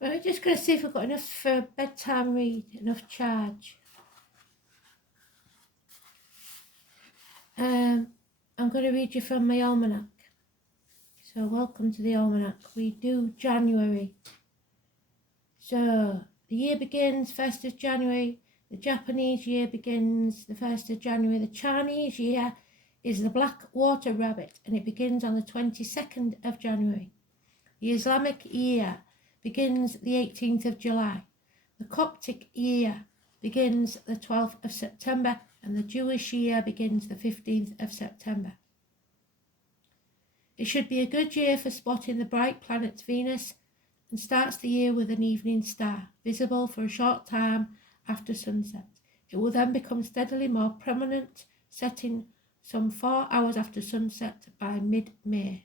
We're just going to see if we've got enough for a bedtime read, enough charge. I'm going to read you from my almanac. So welcome to the almanac. We do January. So the year begins 1st of January. The Japanese year begins the 1st of January. The Chinese year is the Black Water Rabbit, and it begins on the 22nd of January. The Islamic year begins the 18th of July. The Coptic year begins the 12th of September, and the Jewish year begins the 15th of September. It should be a good year for spotting the bright planet Venus, and starts the year with an evening star, visible for a short time after sunset. It will then become steadily more prominent, setting some 4 hours after sunset by mid-May.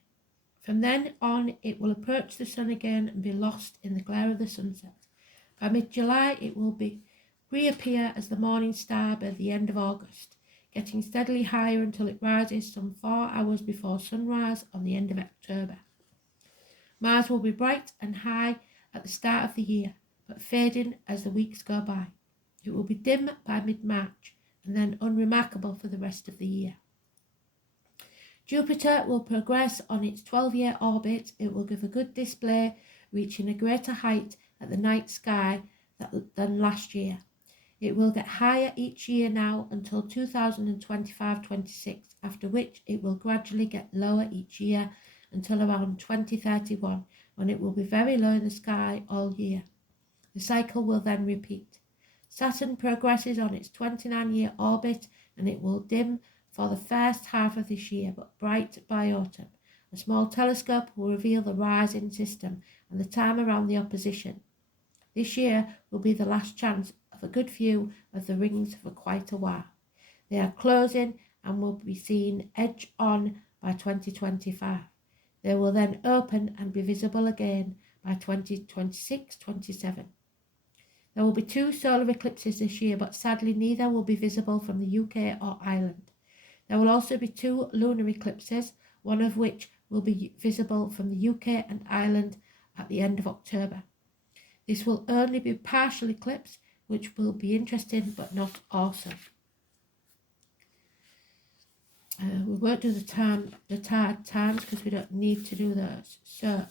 From then on, it will approach the sun again and be lost in the glare of the sunset. By mid-July, it will reappear as the morning star by the end of August, getting steadily higher until it rises some 4 hours before sunrise on the end of October. Mars will be bright and high at the start of the year, but fading as the weeks go by. It will be dim by mid-March, and then unremarkable for the rest of the year. Jupiter will progress on its 12-year orbit. It will give a good display, reaching a greater height at the night sky than last year. It will get higher each year now until 2025-26, after which it will gradually get lower each year until around 2031, when it will be very low in the sky all year. The cycle will then repeat. Saturn progresses on its 29-year orbit, and it will dim for the first half of this year, but bright by autumn. A small telescope will reveal the rising system and the time around the opposition. This year will be the last chance of a good view of the rings for quite a while. They are closing and will be seen edge on by 2025. They will then open and be visible again by 2026-27. There will be 2 solar eclipses this year, but sadly neither will be visible from the UK or Ireland. There will also be 2 lunar eclipses, one of which will be visible from the UK and Ireland at the end of October. This will only be partial eclipse, which will be interesting but not awesome. We won't do the times because we don't need to do those. So,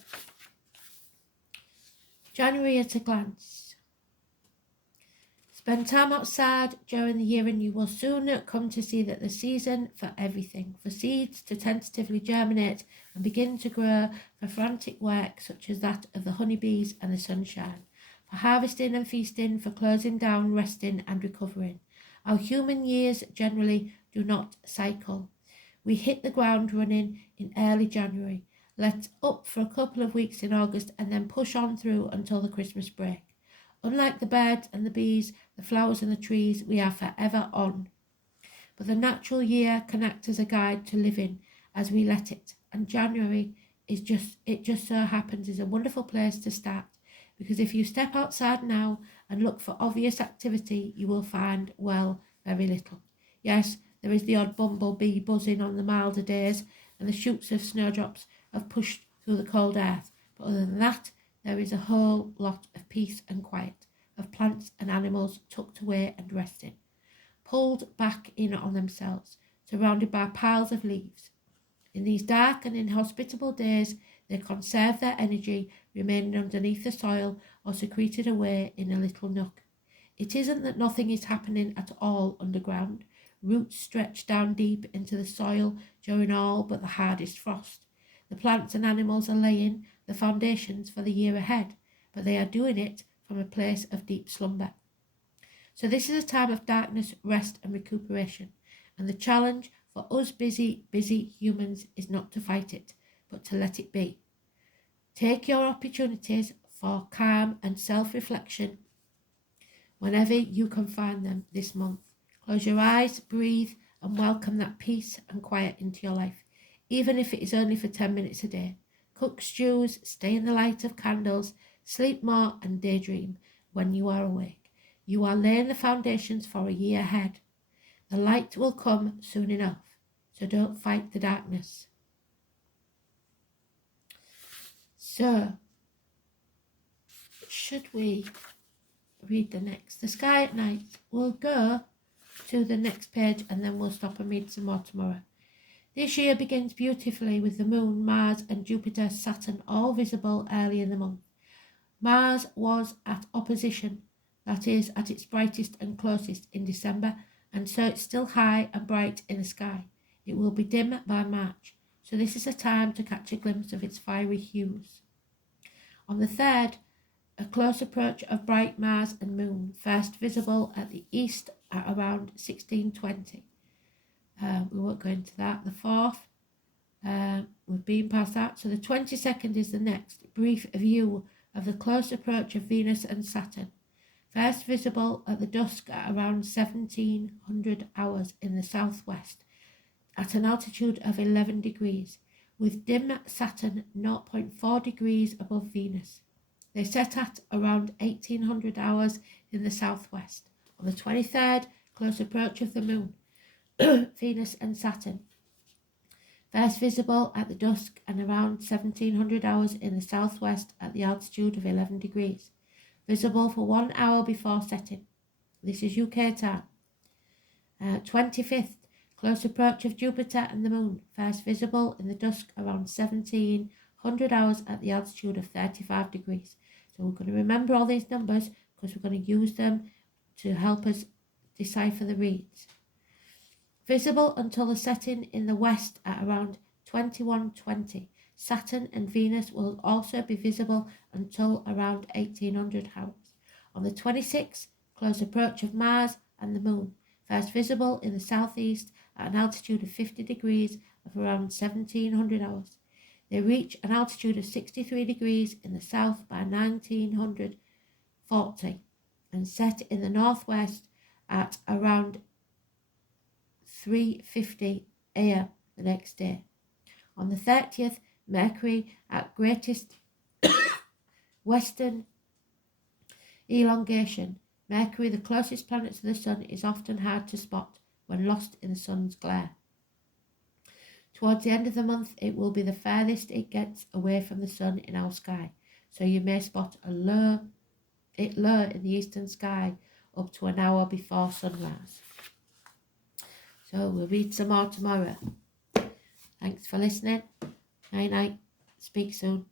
January at a glance. Spend time outside during the year and you will soon come to see that the season for everything, for seeds to tentatively germinate and begin to grow, for frantic work such as that of the honeybees and the sunshine, for harvesting and feasting, for closing down, resting and recovering. Our human years generally do not cycle. We hit the ground running in early January, let up for a couple of weeks in August, and then push on through until the Christmas break. Unlike the birds and the bees, the flowers and the trees, we are forever on. But the natural year can act as a guide to living as we let it, and January just so happens is a wonderful place to start, because if you step outside now and look for obvious activity, you will find, well, very little. Yes, there is the odd bumblebee buzzing on the milder days, and the shoots of snowdrops have pushed through the cold earth, but other than that, there is a whole lot of peace and quiet, of plants and animals tucked away and resting, pulled back in on themselves, surrounded by piles of leaves. In these dark and inhospitable days, they conserve their energy, remaining underneath the soil or secreted away in a little nook. It isn't that nothing is happening at all underground. Roots stretch down deep into the soil during all but the hardest frost. The plants and animals are laying the foundations for the year ahead, but they are doing it from a place of deep slumber. So this is a time of darkness, rest and recuperation, and the challenge for us busy humans is not to fight it, but to let it be. Take your opportunities for calm and self-reflection whenever you can find them this month. Close your eyes, breathe and welcome that peace and quiet into your life, even if it is only for 10 minutes a day. Cook stews, stay in the light of candles, sleep more and daydream when you are awake. You are laying the foundations for a year ahead. The light will come soon enough, so don't fight the darkness. So, should we read the next? The Sky at Night. We'll go to the next page and then we'll stop and read some more tomorrow. This year begins beautifully with the Moon, Mars and Jupiter, Saturn all visible early in the month. Mars was at opposition, that is, at its brightest and closest in December, and so it's still high and bright in the sky. It will be dim by March, so this is a time to catch a glimpse of its fiery hues. On the 3rd, a close approach of bright Mars and Moon, first visible at the east at around 1620. We won't go into that. The 4th, we've been past that. So the 22nd is the next brief view of the close approach of Venus and Saturn, first visible at the dusk at around 1700 hours in the southwest, at an altitude of 11 degrees, with dim Saturn 0.4 degrees above Venus. They set at around 1800 hours in the southwest. On the 23rd, close approach of the Moon, Venus and Saturn, first visible at the dusk and around 1700 hours in the southwest at the altitude of 11 degrees. Visible for 1 hour before setting. This is UK time. 25th, close approach of Jupiter and the Moon, first visible in the dusk around 1700 hours at the altitude of 35 degrees. So we're going to remember all these numbers because we're going to use them to help us decipher the reads. Visible until the setting in the west at around 2120. Saturn and Venus will also be visible until around 1800 hours. On the 26th, close approach of Mars and the Moon, first visible in the southeast at an altitude of 50 degrees of around 1700 hours. They reach an altitude of 63 degrees in the south by 1940 and set in the northwest at around 3:50 a.m. the next day. On the 30th, Mercury at greatest western elongation. Mercury, the closest planet to the Sun, is often hard to spot when lost in the Sun's glare. Towards the end of the month, it will be the furthest it gets away from the Sun in our sky, so you may spot it low in the eastern sky up to an hour before sunrise. So we'll read some more tomorrow. Thanks for listening. Night night. Speak soon.